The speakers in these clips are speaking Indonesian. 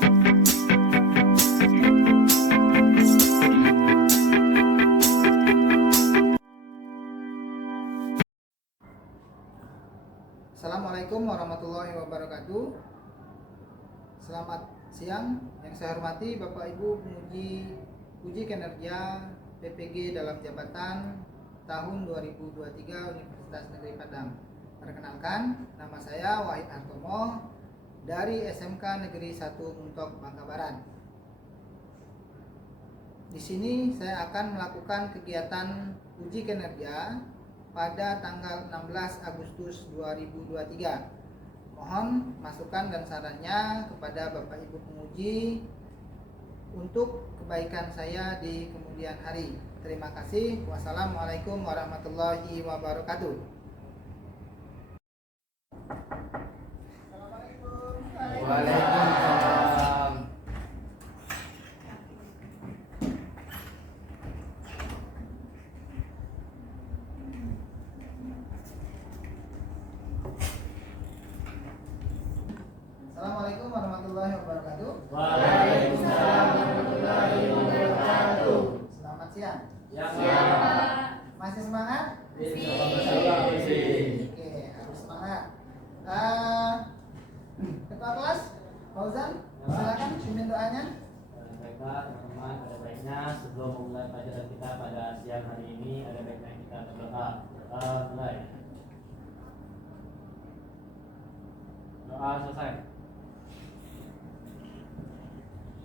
Assalamualaikum warahmatullahi wabarakatuh. Selamat siang. Yang saya hormati Bapak Ibu penguji uji kinerja PPG dalam jabatan tahun 2023 Universitas Negeri Padang. Perkenalkan, nama saya Wahid Hartomo dari SMK Negeri 1 Muntok, Bangka Barat. Di sini saya akan melakukan kegiatan uji kinerja pada tanggal 16 Agustus 2023. Mohon masukan dan sarannya kepada Bapak Ibu penguji untuk kebaikan saya di kemudian hari. Terima kasih. Wassalamualaikum warahmatullahi wabarakatuh. Assalamualaikum. Waalaikumsalam. Assalamualaikum warahmatullahi wabarakatuh. Waalaikumsalam warahmatullahi wabarakatuh. Selamat siang. Siap. Masih semangat? Masih. Oke, harus semangat. Ketua kelas, Fauzan, silakan pimpin doanya. Baiklah teman-teman, ada baiknya sebelum memulai pelajaran kita pada siang hari ini, ada baiknya kita berdoa. Mulai. Doa selesai.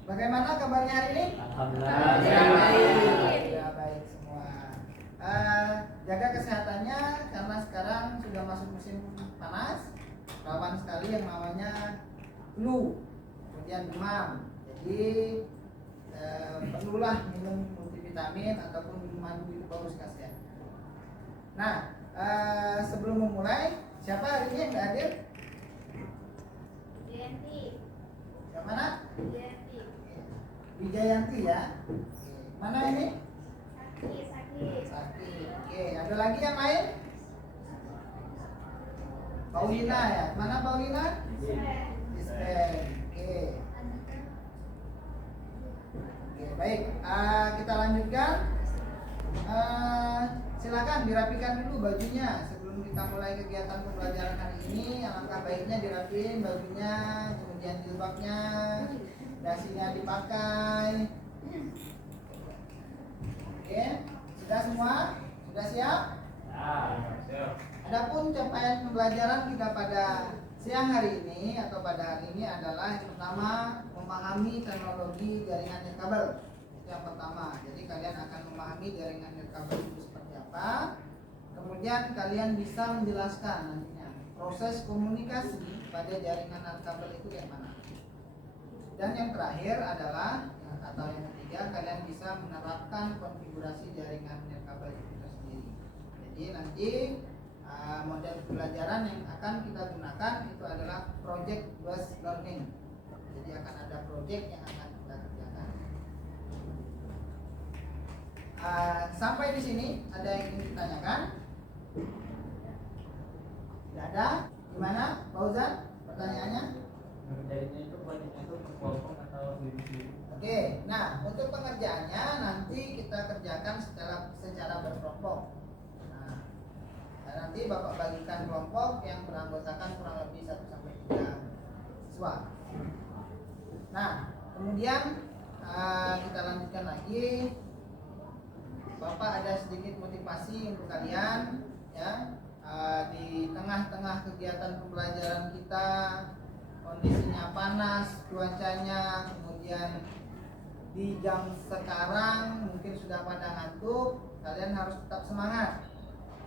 Bagaimana kabarnya hari ini? Alhamdulillah. Ya, baik semua. Jaga kesehatannya karena sekarang sudah masuk musim panas, rawan sekali yang namanya flu, kemudian demam. Jadi perlulah minum multivitamin ataupun minuman bagus ya. Nah, sebelum memulai, siapa hari ini yang nggak hadir? Wijayanti. Yang mana? Wijayanti. Wijayanti ya. Mana ini? Sakit. Sakit. Oke, ada lagi yang lain? Paulina ya. Mana Paulina? Dispen. Oke. Oke, baik. Kita lanjutkan. Silakan dirapikan dulu bajunya sebelum kita mulai kegiatan pembelajaran hari ini. Alangkah baiknya dirapiin bajunya, kemudian jilbabnya, dasinya dipakai. Oke, sudah semua? Sudah siap? Adapun capaian pembelajaran kita pada siang hari ini atau pada hari ini adalah yang pertama memahami teknologi jaringan nirkabel. Itu yang pertama. Jadi kalian akan memahami jaringan nirkabel itu seperti apa. Kemudian kalian bisa menjelaskan nantinya proses komunikasi pada jaringan nirkabel itu kayak mana. Dan yang terakhir adalah atau yang ketiga, kalian bisa menerapkan konfigurasi jaringan nirkabel itu sendiri. Jadi nanti model pembelajaran yang akan kita gunakan itu adalah project based learning. Jadi akan ada project yang akan kita kerjakan. Sampai di sini ada yang ingin ditanyakan? Tidak ada? Gimana, Fauzan? Pertanyaannya? Jadinya itu buatnya itu kelompok atau sendiri-sendiri. Oke, nah untuk pengerjaannya nanti kita kerjakan secara berkelompok. Nah, nanti Bapak bagikan kelompok yang beranggotakan kurang lebih 1-3 siswa. Nah, kemudian kita lanjutkan lagi. Bapak ada sedikit motivasi untuk kalian ya. Di tengah-tengah kegiatan pembelajaran kita, kondisinya panas, cuacanya, kemudian di jam sekarang mungkin sudah pada ngantuk, kalian harus tetap semangat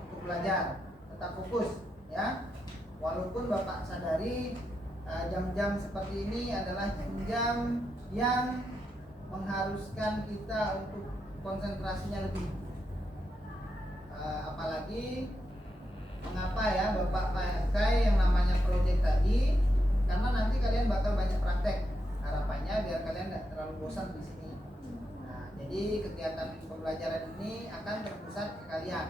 untuk belajar, tetap fokus ya. Walaupun Bapak sadari jam-jam seperti ini adalah jam-jam yang mengharuskan kita untuk konsentrasinya lebih. Apalagi mengapa ya Bapak pakai yang namanya project tadi? Karena nanti kalian bakal banyak praktek. Harapannya biar kalian tidak terlalu bosan di sini. Nah, jadi kegiatan pembelajaran ini akan terpusat ke kalian,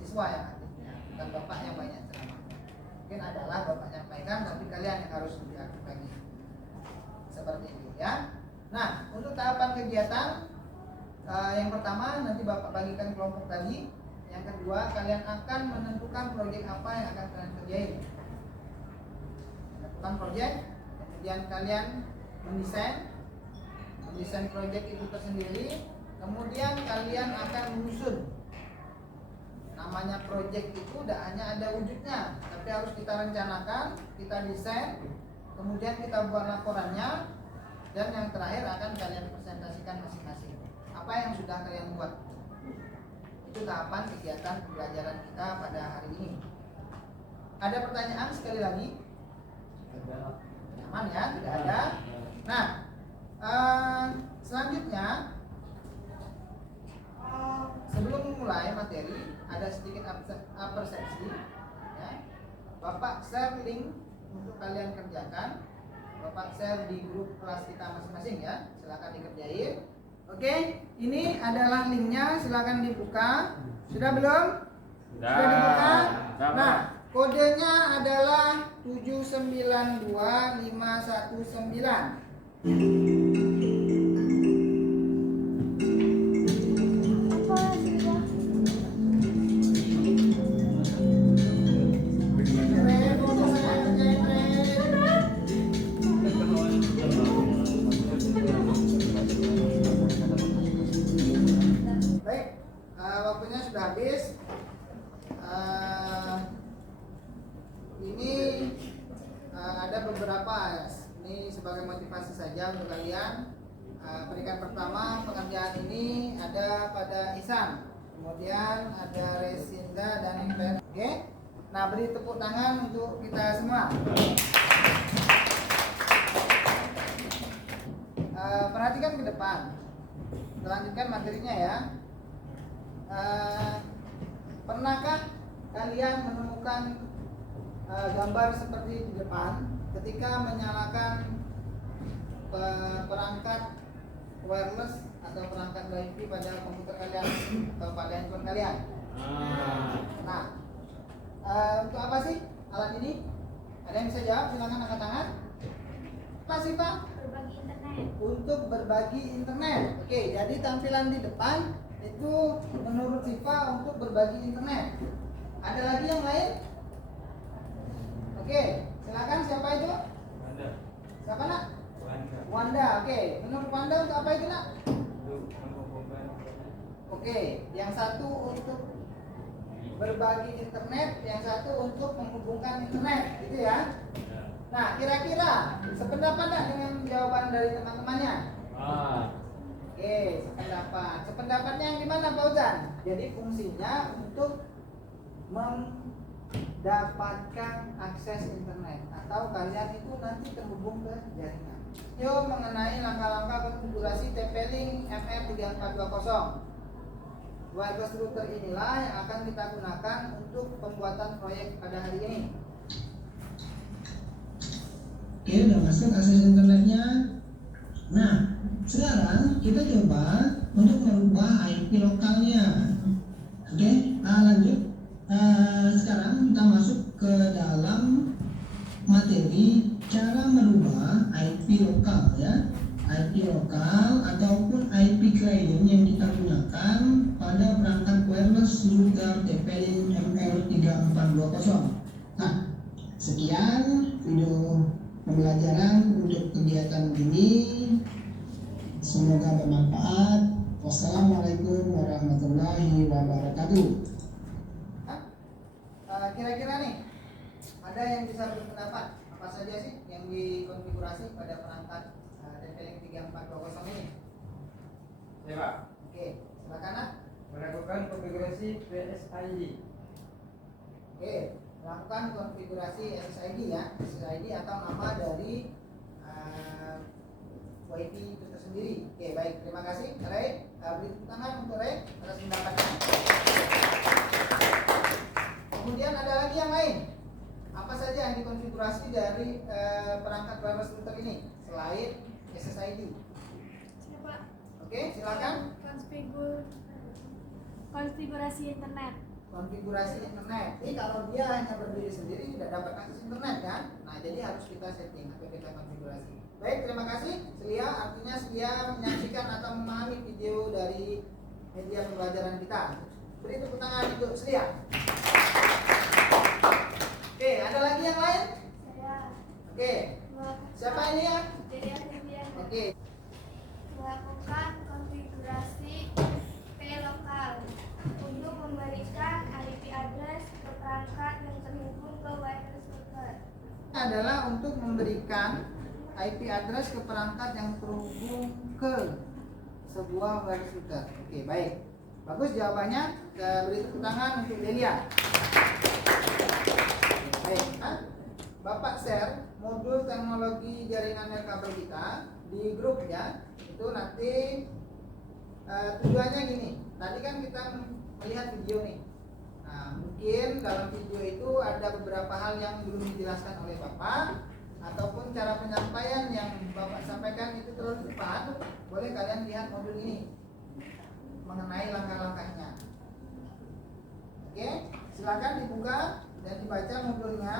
siswa yang aktifnya, bukan Bapak yang banyak ceramah. Mungkin adalah Bapak nyampaikan, tapi kalian yang harus lebih aktif lagi. seperti itu ya. Nah, untuk tahapan kegiatan yang pertama nanti Bapak bagikan kelompok tadi. Yang kedua, kalian akan menentukan proyek apa yang akan kalian kerjain. Menentukan proyek, kemudian kalian mendesain proyek itu tersendiri. Kemudian kalian akan menyusun. Namanya proyek itu tidak hanya ada wujudnya, tapi harus kita rencanakan, kita desain, kemudian kita buat laporannya, dan yang terakhir akan kalian presentasikan masing-masing. Apa yang sudah kalian buat? Itu tahapan kegiatan pembelajaran kita pada hari ini. Ada pertanyaan sekali lagi? Aman ya, tidak ada. Nah, selanjutnya sebelum memulai materi ada sedikit persepsi ya. Bapak share link untuk kalian kerjakan. Bapak share di grup kelas kita masing-masing ya. Silakan dikerjain. Oke, ini adalah linknya. Silakan dibuka. Sudah belum? Sudah dibuka. Nah, kodenya adalah 792519. Waktunya sudah habis. Ini ada beberapa, ini sebagai motivasi saja untuk kalian. Peringkat pertama pengerjaan ini ada pada Ihsan, kemudian ada Resinda dan Ren. Oke, nah beri tepuk tangan untuk kita semua. Perhatikan ke depan. Kita lanjutkan materinya ya. Pernahkah kalian menemukan gambar seperti di depan ketika menyalakan perangkat wireless atau perangkat WiFi pada komputer kalian atau pada handphone kalian? Nah, untuk apa sih alat ini? Ada yang bisa jawab? Silakan angkat tangan. Apa sih Pak? Berbagi internet. Untuk berbagi internet. Oke, jadi tampilan di depan itu menurut Siva untuk berbagi internet. Ada lagi yang lain? Oke, silakan siapa itu? Wanda. Siapa nak? Wanda. Wanda. Oke, menurut Wanda untuk apa itu nak? Untuk menghubungkan. Oke, yang satu untuk berbagi internet, yang satu untuk menghubungkan internet, gitu ya. Nah, kira-kira sependapat nggak dengan jawaban dari teman-temannya? Oke, sependapat. Sependapatnya yang gimana Pak Uzan? Jadi fungsinya untuk mendapatkan akses internet atau kalian itu nanti terhubung ke jaringan. Yuk mengenai langkah-langkah konfigurasi TP-Link MR3420. Wireless router inilah yang akan kita gunakan untuk pembuatan proyek pada hari ini. Oke, udah masuk akses internetnya. Nah, sekarang kita coba untuk merubah IP lokalnya. Oke, lanjut. Sekarang kita masuk ke dalam materi cara merubah IP lokal ya. IP lokal ataupun IP client yang kita gunakan pada perangkat wireless router TP-Link MR3420. Nah, sekian video pembelajaran untuk kegiatan ini. Semoga bermanfaat. Wassalamualaikum warahmatullahi wabarakatuh. Kira-kira nih, ada yang bisa berpendapat apa saja sih yang dikonfigurasi pada perangkat TP-Link 3420 ini? Ya Pak. Oke, silakan nak. Melakukan konfigurasi PSID. Oke, lakukan konfigurasi SSID ya, SSID atau nama dari WiFi itu tersendiri. Oke, baik, terima kasih Ray. Beri tepuk tangan untuk Ray atas pendapatnya. Kemudian ada lagi yang lain. Apa saja yang dikonfigurasi dari perangkat wireless router ini selain SSID? Siapa? Oke, silakan. Konfigurasi internet. konfigurasi internet. Ini kalau dia hanya berdiri sendiri tidak dapat akses internet kan? Nah, jadi harus kita setting atau kita konfigurasi. Baik, terima kasih. Selia artinya sedia menyaksikan atau memahami video dari media pembelajaran kita. Beri tepuk tangan untuk Selia. Oke, ada lagi yang lain? Saya Oke, siapa ini ya? Jadi Arvian Oke, melakukan konfigurasi IP lokal untuk memberikan IP address ke perangkat yang terhubung ke wireless router. adalah untuk memberikan IP address ke perangkat yang terhubung ke sebuah wireless router. Oke, baik. Bagus jawabannya. Beri tepuk tangan untuk Delia. Baik. Bapak share modul teknologi jaringan nirkabel kita di grup ya. Itu nanti tujuannya gini. Tadi kan kita melihat video nih. Nah, mungkin dalam video itu ada beberapa hal yang belum dijelaskan oleh Bapak, ataupun cara penyampaian yang Bapak sampaikan itu terlalu cepat. Boleh kalian lihat modul ini mengenai langkah-langkahnya. Oke, silakan dibuka dan dibaca modulnya.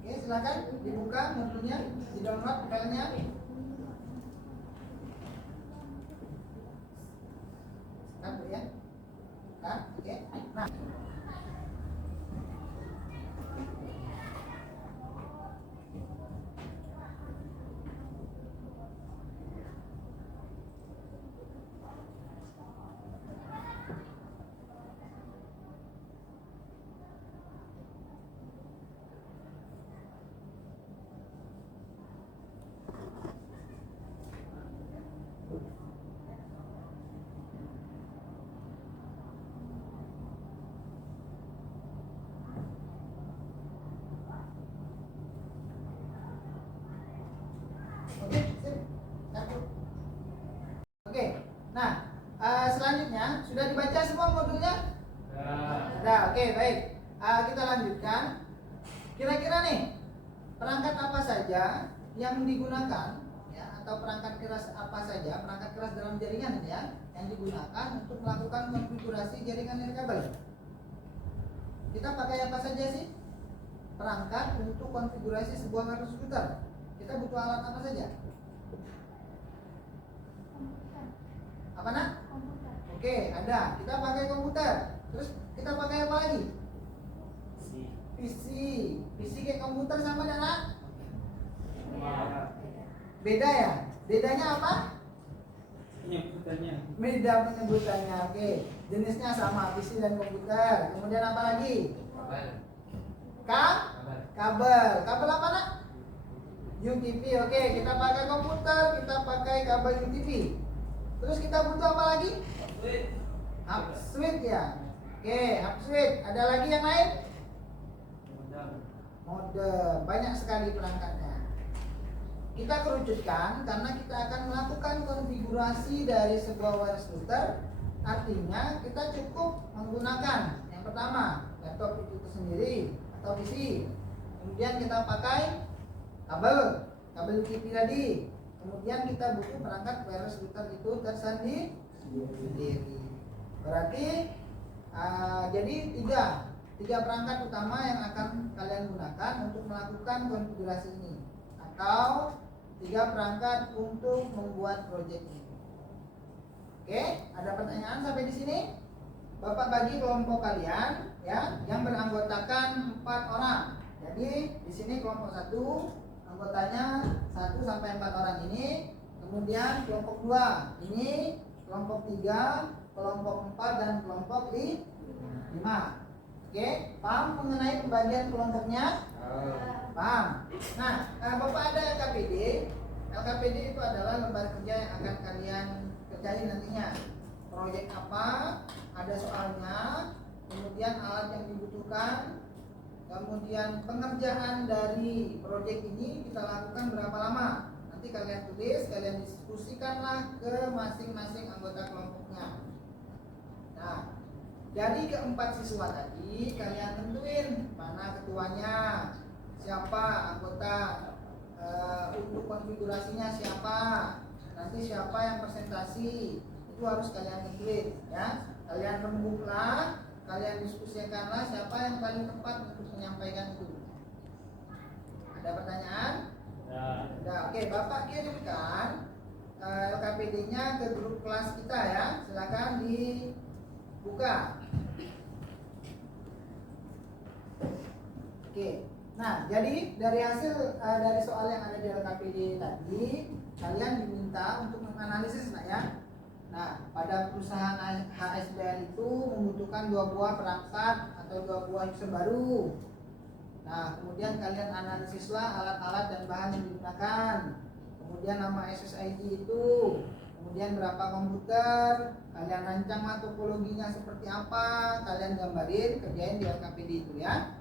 Oke, silakan dibuka modulnya, di-download filenya. Kan, ya? Kan? Oke. Nah, oke, sip. Campur. Oke. Nah, selanjutnya sudah dibaca semua modulnya? Sudah. Oke, baik. Kita lanjutkan. Kira-kira nih perangkat apa saja yang digunakan ya, atau perangkat keras apa saja, perangkat keras dalam jaringan ya, yang digunakan untuk melakukan konfigurasi jaringan nirkabel. Kita pakai apa saja sih? Perangkat untuk konfigurasi sebuah wireless router. Kita butuh alat apa saja? Apa nak? Komputer. Oke, ada. Kita pakai komputer. Terus kita pakai apa lagi? PC. PC kayak komputer sama enggak, nak? Beda ya? Bedanya apa? Penyebutannya. Beda penyebutannya. Oke. Jenisnya sama, PC dan komputer. Kemudian apa lagi? Kabel. Kabel. Kabel apa, nak? UTP. Oke, kita pakai komputer, kita pakai kabel UTP. Terus kita butuh apa lagi? Hub switch ya. Oke, hub switch. Ada lagi yang lain? Modem. Banyak sekali perangkatnya. Kita kerucutkan karena kita akan melakukan konfigurasi dari sebuah wireless router. Artinya kita cukup menggunakan yang pertama laptop itu sendiri atau PC. Kemudian kita pakai kabel UTP tadi. Kemudian kita butuh perangkat wireless router itu tersendiri. Berarti jadi tiga perangkat utama yang akan kalian gunakan untuk melakukan konfigurasi ini, atau 3 perangkat untuk membuat proyek ini. Oke, ada pertanyaan sampai di sini? Bapak bagi kelompok kalian ya yang beranggotakan 4 orang. Jadi di sini kelompok 1 anggotanya 1 sampai 4 orang ini, kemudian kelompok 2 ini, kelompok 3, kelompok 4 dan kelompok 5. Oke, paham mengenai pembagian kelompoknya? Paham. Nah, Bapak ada LKPD. LKPD itu adalah lembar kerja yang akan kalian kerjain nantinya. Proyek apa, ada soalnya, kemudian alat yang dibutuhkan, kemudian pengerjaan dari proyek ini kita lakukan berapa lama. Nanti kalian tulis, kalian diskusikanlah ke masing-masing anggota kelompoknya. Nah, Dari keempat siswa tadi kalian tentuin mana ketuanya, siapa anggota, untuk konfigurasinya siapa, nanti siapa yang presentasi, itu harus kalian tentuin ya. Kalian rembuklah, kalian diskusikanlah siapa yang paling tepat untuk menyampaikan itu. Ada pertanyaan? Nah, oke, Bapak kirimkan LKPD-nya ke grup kelas kita ya. Silakan dibuka. Oke. Nah, jadi dari hasil dari soal yang ada di LKPD tadi, kalian diminta untuk menganalisis, Nak ya. Nah, pada perusahaan HSBL itu membutuhkan 2 buah perangkat atau 2 buah user baru. Nah, kemudian kalian analisislah alat-alat dan bahan yang digunakan. Kemudian nama SSID itu, kemudian berapa komputer, kalian rancang topologinya seperti apa, kalian gambarin, kerjain di LKPD itu ya.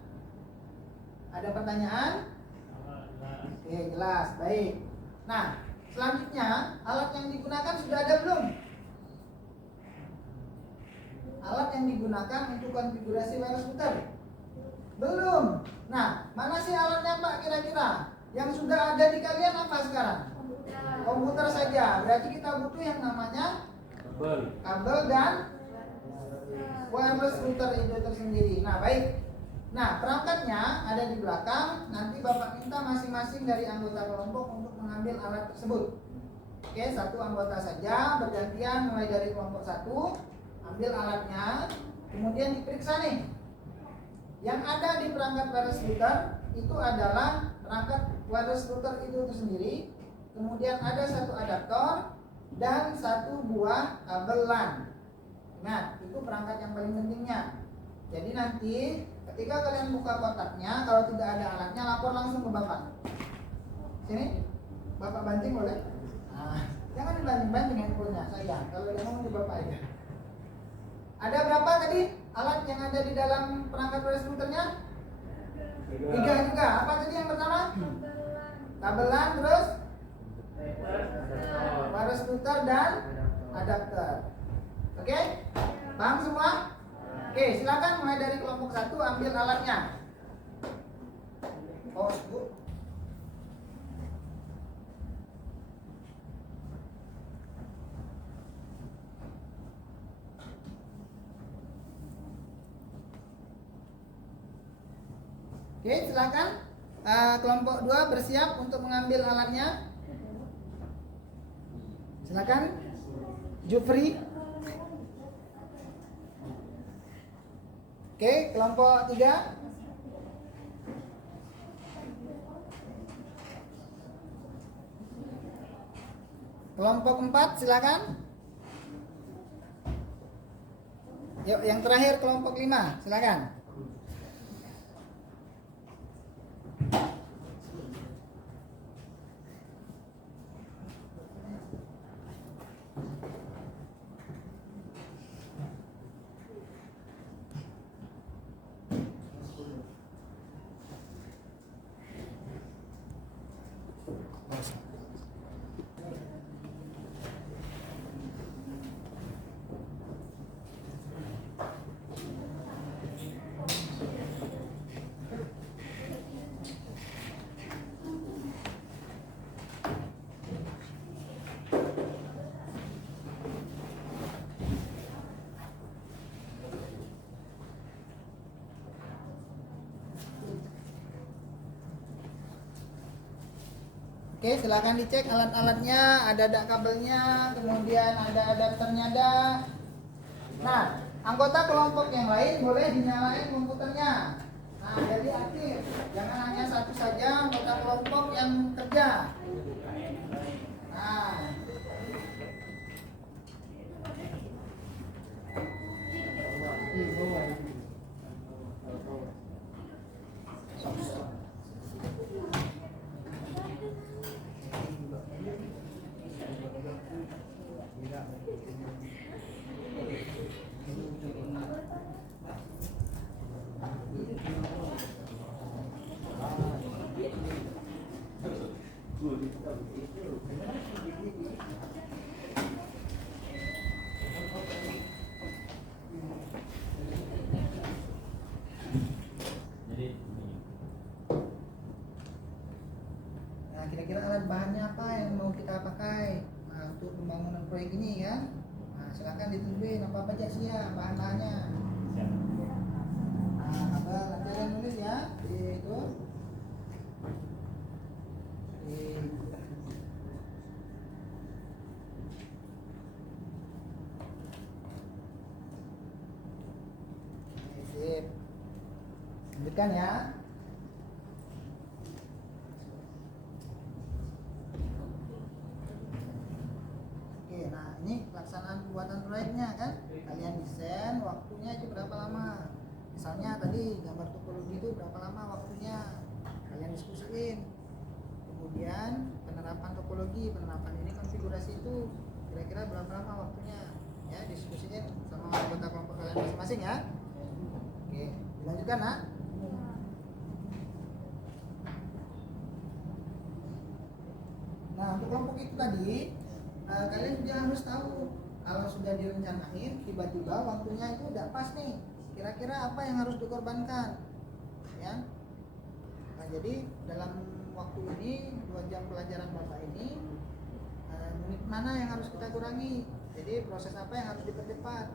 Ada pertanyaan? Oke, jelas, baik. Nah, selanjutnya alat yang digunakan sudah ada belum? Alat yang digunakan untuk konfigurasi wireless router? Belum. Nah, mana sih alatnya Pak kira-kira? Yang sudah ada di kalian apa sekarang? Komputer saja. Berarti kita butuh yang namanya kabel dan wireless router itu tersendiri. Nah, baik. Nah, perangkatnya ada di belakang. Nanti Bapak minta masing-masing dari anggota kelompok untuk mengambil alat tersebut. Oke, satu anggota saja bergantian mulai dari kelompok 1. Ambil alatnya, kemudian diperiksa nih. Yang ada di perangkat wireless router itu adalah perangkat wireless router itu sendiri. Kemudian ada satu adaptor dan 1 buah kabel LAN. Nah, itu perangkat yang paling pentingnya. Jadi nanti ketika kalian buka kotaknya, kalau tidak ada alatnya, lapor langsung ke Bapak. Sini, Bapak banting boleh? Nah, jangan dibanting-banting handphonenya, sayang. Kalau yang ngomong di Bapak aja. Ada berapa tadi alat yang ada di dalam perangkat wireless routernya? 3 juga. Apa tadi yang pertama? Kabel LAN, terus wireless router dan adapter. Oke? Paham semua? Oke, silakan mulai dari kelompok 1 ambil alatnya. Oh, Bu. Oke, silakan. Kelompok 2 bersiap untuk mengambil alatnya. Silakan. Jufri. Oke, kelompok 3. Kelompok 4 silakan. Yuk, yang terakhir kelompok 5, silakan. Oke, silakan dicek alat-alatnya, ada kabelnya, kemudian ada adapternya ada. Nah, anggota kelompok yang lain boleh dinyalain komputernya. Nah, jadi aktif. Jangan hanya satu saja anggota kelompok yang kerja. Nah, Jadi Nah, kira-kira alat bahannya apa yang mau kita pakai untuk pembangunan proyek ini ya? Nah, silakan ditentuin apa aja sih ya bahan-bahannya. siap. Nah, abang nanti kalian nulis ya di itu. Di sip. Lanjutkan ya. Oke, nah ini pelaksanaan pembuatan proyeknya kan. Kalian desain, waktunya itu berapa lama? Misalnya tadi gambar topologi itu berapa lama waktunya? Kalian diskusiin. Kemudian penerapan topologi, penerapan ini konfigurasi itu kira-kira berapa lama waktunya? Ya, diskusiin sama anggota kelompok kalian masing-masing ya. Oke, dilanjutkan nak. Nah, untuk kelompok itu tadi kalian juga harus tahu kalau sudah direncanain tiba-tiba waktunya itu udah pas nih. Kira-kira apa yang harus dikorbankan? Ya. Nah, jadi dalam waktu ini 2 jam pelajaran Bapak ini menit mana yang harus kita kurangi? Jadi proses apa yang harus dipercepat?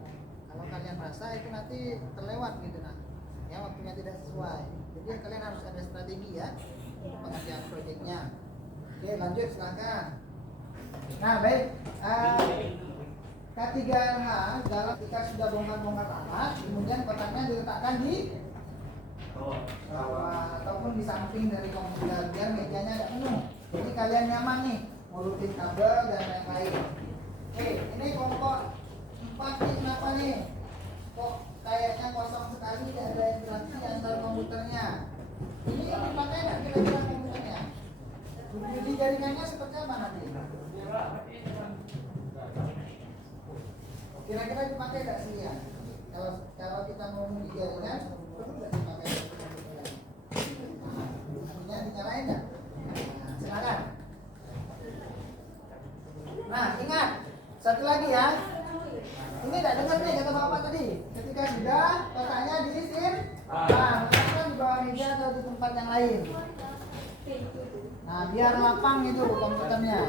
Kalau kalian rasa itu nanti terlewat gitu nah. Ya, waktunya tidak sesuai. Jadi kalian harus ada strategi ya pengerjaan proyeknya. Oke, lanjut silakan. Nah, baik. K3RH dalam ketika sudah bongkar-bongkar alat, kemudian kotaknya diletakkan di bawah ataupun di samping dari komputer biar mejanya ada penuh. Jadi kalian nyaman nih ngurutin kabel dan lain-lain. Oke, ini kelompok 4 nih kenapa nih? Kok kayaknya kosong sekali, tidak ada interaksi antar komputernya. Ini dipakai nggak kira-kira komputernya? Jadi jaringannya seperti apa nanti? Kira-kira dipakai nggak sih ya? Kalau kita mau di jaringan, perlu nggak dipakai komputernya? Artinya dinyalain nggak? Nah, silakan. Nah, ingat satu lagi ya. Ini tidak dengar nih kata bapak tadi. Ketika sudah kotaknya diisin, nah letakkan di bawah meja atau di tempat yang lain. Nah, biar lapang itu komputernya.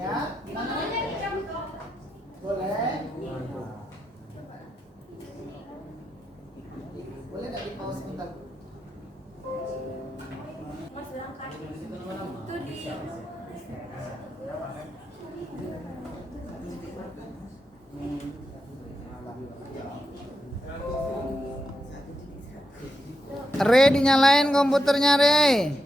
Ya, gimana? Boleh. Boleh nggak di pause sebentar? Itu di Re dinyalain komputernya Re.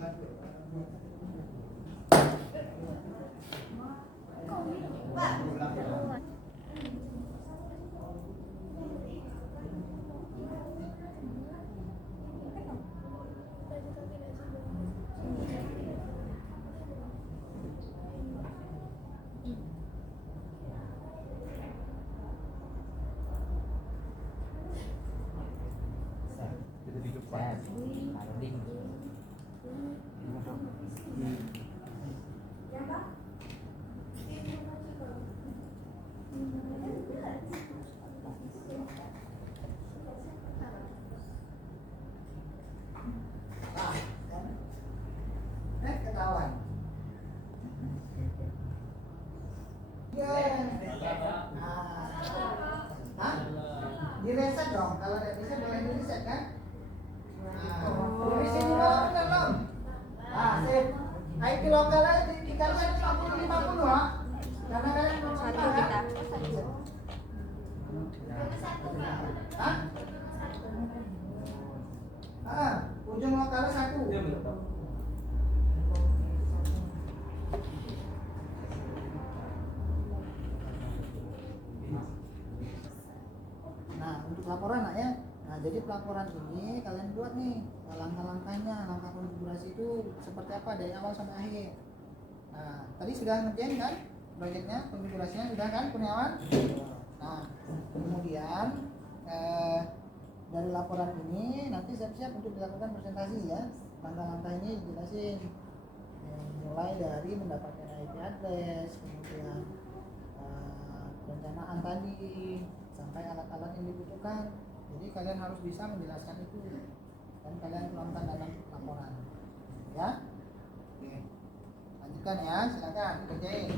Ketahuan. Ya. Hah? Di reset dong. Kalau tidak bisa boleh di reset kan? Di sini kalau benar dong. Sip. IP lokalnya dikasih 50-50 ha. Karena kalian belum satu kita. Ujung lokalnya 1. nak ya. Nah, jadi pelaporan ini kalian buat nih langkah-langkahnya, langkah konfigurasi itu seperti apa dari awal sampai akhir. Nah, tadi sudah ngerjain kan proyeknya, konfigurasinya sudah kan Kurniawan? Nah, kemudian dari laporan ini nanti siap-siap untuk dilakukan presentasi ya. Langkah-langkah ini dijelasin. Mulai dari mendapatkan IP address, kemudian perencanaan tadi sampai alat-alat yang dibutuhkan. Jadi kalian harus bisa menjelaskan itu dan kalian tuangkan dalam laporan. Ya. Oke. Lanjutkan ya, silakan kerjain.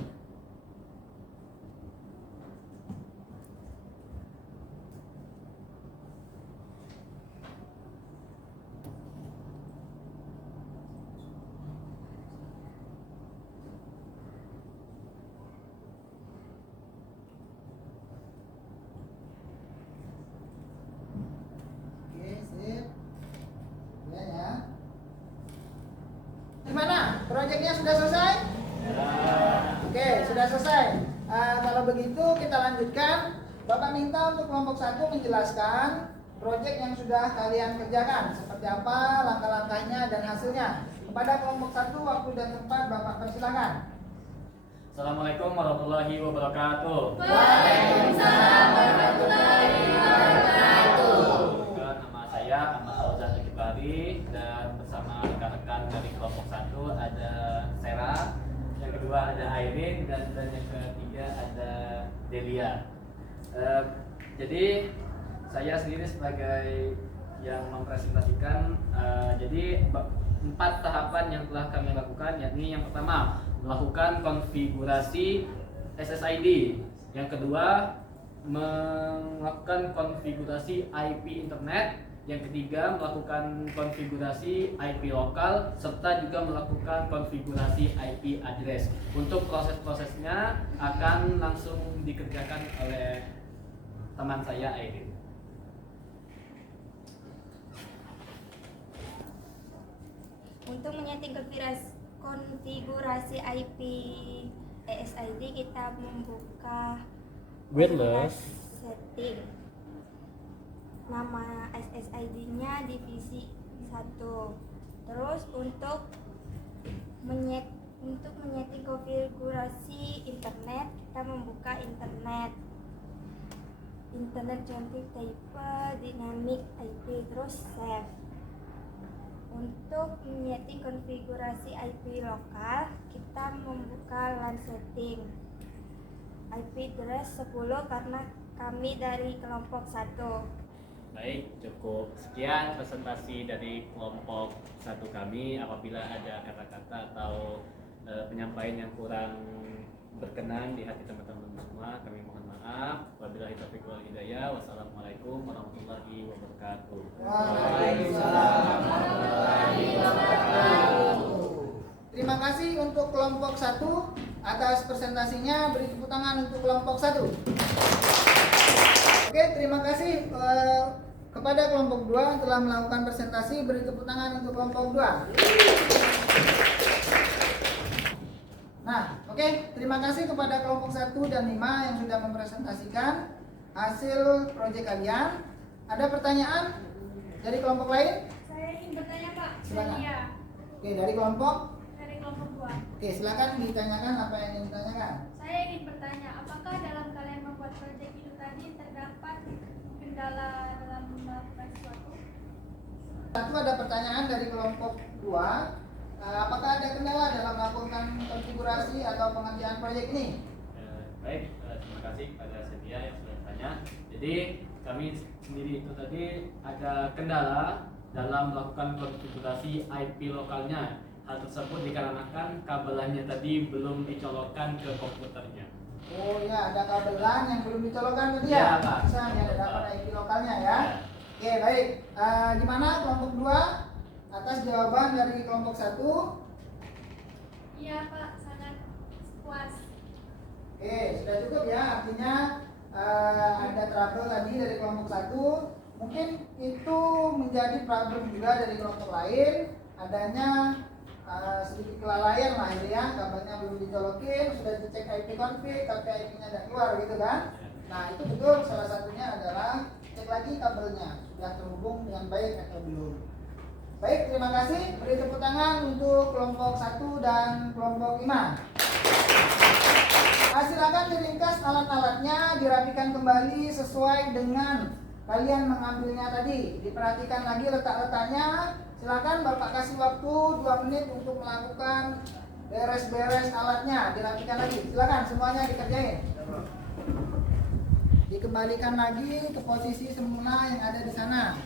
Proyeknya sudah selesai? Oke, sudah selesai. Kalau begitu kita lanjutkan. Bapak minta untuk kelompok 1 menjelaskan proyek yang sudah kalian kerjakan, seperti apa langkah-langkahnya dan hasilnya. Kepada kelompok 1 waktu dan tempat Bapak persilakan. Assalamualaikum warahmatullahi wabarakatuh. Waalaikumsalam warahmatullahi wabarakatuh. Nama saya Ahmad Fauzan Al-Kibari dan bersama rekan-rekan dari kelompok 1 ada Sera, yang kedua ada Airin dan yang ketiga ada Delia. Jadi saya sendiri sebagai yang mempresentasikan. Jadi 4 tahapan yang telah kami lakukan, yakni yang pertama melakukan konfigurasi SSID, yang kedua melakukan konfigurasi IP internet, yang ketiga melakukan konfigurasi IP lokal, serta juga melakukan konfigurasi IP address. Untuk proses-prosesnya akan langsung dikerjakan oleh teman saya Airin. Untuk menyeting konfigurasi IP SSID, kita membuka Wireless setting. Nama SSID-nya divisi 1. Terus untuk menyeting konfigurasi internet, kita membuka internet cantik type dynamic IP, terus save. Untuk menyeting konfigurasi IP lokal, kita membuka LAN setting IP address 10 karena kami dari kelompok 1. Baik, cukup sekian presentasi dari kelompok 1 kami. Apabila ada kata-kata atau penyampaian yang kurang berkenan di hati teman-teman semua, kami mohon maaf. Wabillahi taufiq wal hidayah. Wassalamualaikum warahmatullahi wabarakatuh. Waalaikumsalam warahmatullahi wabarakatuh. Terima kasih untuk kelompok 1 atas presentasinya. Beri tepuk tangan untuk kelompok 1. Oke, terima kasih kepada kelompok 2 yang telah melakukan presentasi. Beri tepuk tangan untuk kelompok 2. Nah, oke, terima kasih kepada kelompok 1 dan 5 yang sudah mempresentasikan hasil proyek kalian. Ada pertanyaan dari kelompok lain? Saya ingin bertanya, Pak. Silakan. Saya Oke, dari kelompok? dari kelompok 2. Oke, silakan ditanyakan apa yang ingin ditanyakan. Saya ingin bertanya, apakah dalam kalian membuat proyek itu tadi terdapat kendala dalam melakukan sesuatu? Satu, ada pertanyaan dari kelompok 2. Apakah ada kendala dalam melakukan konfigurasi atau pengerjaan proyek ini? Baik, terima kasih kepada Setia yang sudah bertanya. Jadi kami sendiri itu tadi ada kendala dalam melakukan konfigurasi IP lokalnya. Hal tersebut dikarenakan kabelannya tadi belum dicolokkan ke komputernya. Oh ya, ada kabel LAN yang belum dicolokkan tadi Ya, ya? Pak. Bisa ya, ada dapat IP lokalnya ya? Ya. Oke, baik. Gimana kelompok 2 atas jawaban dari kelompok 1? Iya, Pak, sangat puas. Oke, sudah cukup ya. Artinya ada trouble tadi dari kelompok 1. Mungkin itu menjadi problem juga dari kelompok lain. Adanya sedikit kelalaian lah itu ya, kabelnya belum dicolokin, sudah dicek IP config tapi IP-nya tidak keluar gitu kan. Nah, itu betul, salah satunya adalah cek lagi kabelnya sudah terhubung dengan baik atau belum. Baik, terima kasih. Beri tepuk tangan untuk kelompok 1 dan kelompok 5. Silakan diringkas alat-alatnya, dirapikan kembali sesuai dengan kalian mengambilnya tadi. Diperhatikan lagi letak-letaknya. Silakan Bapak kasih waktu 2 menit untuk melakukan beres-beres alatnya, dirapikan lagi. Silakan semuanya dikerjain. Dikembalikan lagi ke posisi semula yang ada di sana.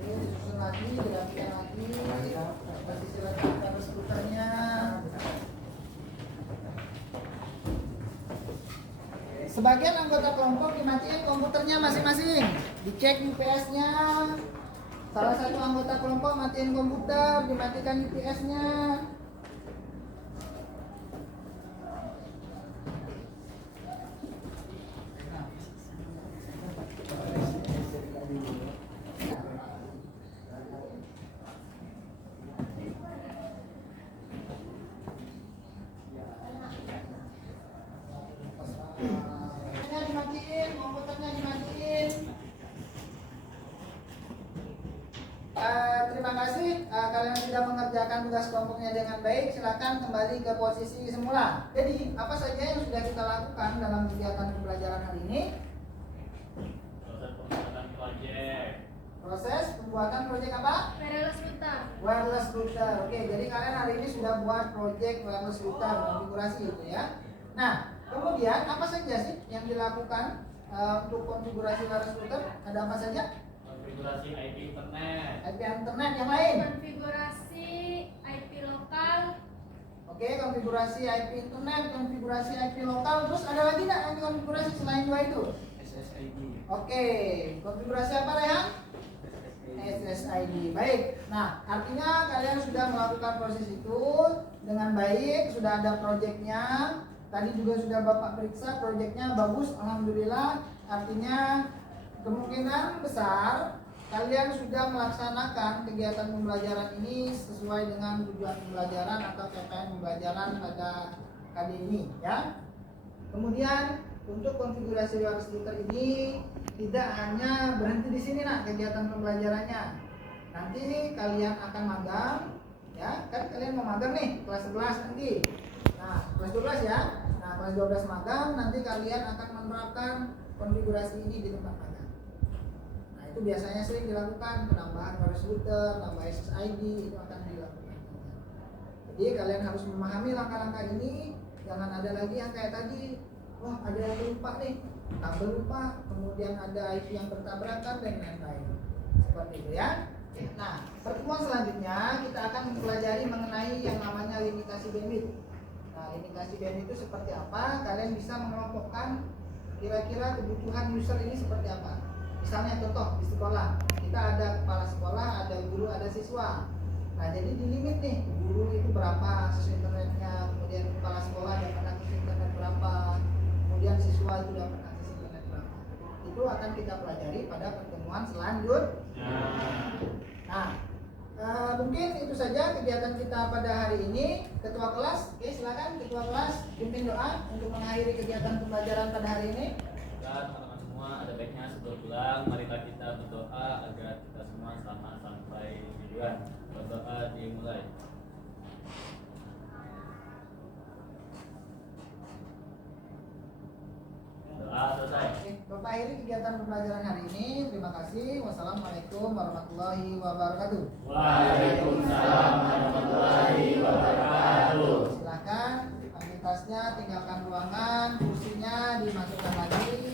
Disusun lagi, dirapikan lagi. Posisi letakkan skuternya. Sebagian anggota kelompok dimatiin komputernya masing-masing, dicek UPS-nya. Salah satu anggota kelompok matiin komputer, dimatikan UPS-nya. Komputernya dimatiin. Terima kasih kalian sudah mengerjakan tugas kelompoknya dengan baik. Silakan kembali ke posisi semula. Jadi apa saja yang sudah kita lakukan dalam kegiatan pembelajaran hari ini? Proses pembuatan proyek apa? Wireless router. Wireless router. Oke, jadi kalian hari ini sudah buat proyek wireless router, konfigurasi itu ya. Nah, kemudian apa saja sih yang dilakukan untuk konfigurasi wireless router? Ada apa saja? Konfigurasi IP internet. IP internet yang lain. Konfigurasi IP lokal. Oke, konfigurasi IP internet, konfigurasi IP lokal. Terus ada lagi nggak yang konfigurasi selain dua itu? SSID. Oke, konfigurasi apa Rehan? SSID. Baik. Nah, artinya kalian sudah melakukan proses itu dengan baik, sudah ada proyeknya. Tadi juga sudah Bapak periksa proyeknya bagus, alhamdulillah. Artinya kemungkinan besar kalian sudah melaksanakan kegiatan pembelajaran ini sesuai dengan tujuan pembelajaran atau KPM pembelajaran pada kali ini ya. Kemudian untuk konfigurasi wireless router ini tidak hanya berhenti di sini nak kegiatan pembelajarannya. Nanti kalian akan magang ya, kan kalian mau magang nih kelas 11 nanti. Nah, kelas 12 ya. Nah, kelas 12 magang nanti kalian akan menerapkan konfigurasi ini di tempat magang. Nah, itu biasanya sering dilakukan penambahan wireless router, tambah SSID itu akan dilakukan. Jadi kalian harus memahami langkah-langkah ini, jangan ada lagi yang kayak tadi. Wah, ada yang lupa nih, kabel lupa, kemudian ada IP yang bertabrakan dan lain-lain. Seperti itu ya. Nah, pertemuan selanjutnya kita akan mempelajari mengenai yang namanya limitasi bandwidth. Nah, limitasi bandwidth itu seperti apa? Kalian bisa mengelompokkan kira-kira kebutuhan user ini seperti apa. Misalnya contoh di sekolah, kita ada kepala sekolah, ada guru, ada siswa. Nah, jadi di limit nih, guru itu berapa akses internetnya, kemudian kepala sekolah dapat akses internet berapa, kemudian siswa itu dapat akses internet berapa. Itu akan kita pelajari pada pertemuan selanjutnya. Nah, mungkin itu saja kegiatan kita pada hari ini. Ketua kelas, oke silakan Ketua kelas pimpin doa untuk mengakhiri kegiatan pembelajaran pada hari ini. Dan teman-teman semua ada baiknya sebelum pulang marilah kita berdoa agar kita semua selamat sampai tujuan. Berdoa dimulai. Doa selesai. Oke, Bapak akhiri kegiatan pembelajaran hari ini. Terima kasih. Wassalamualaikum warahmatullahi wabarakatuh. Waalaikumsalam warahmatullahi wabarakatuh. Silakan, aktivitasnya tinggalkan ruangan, kursinya dimasukkan lagi.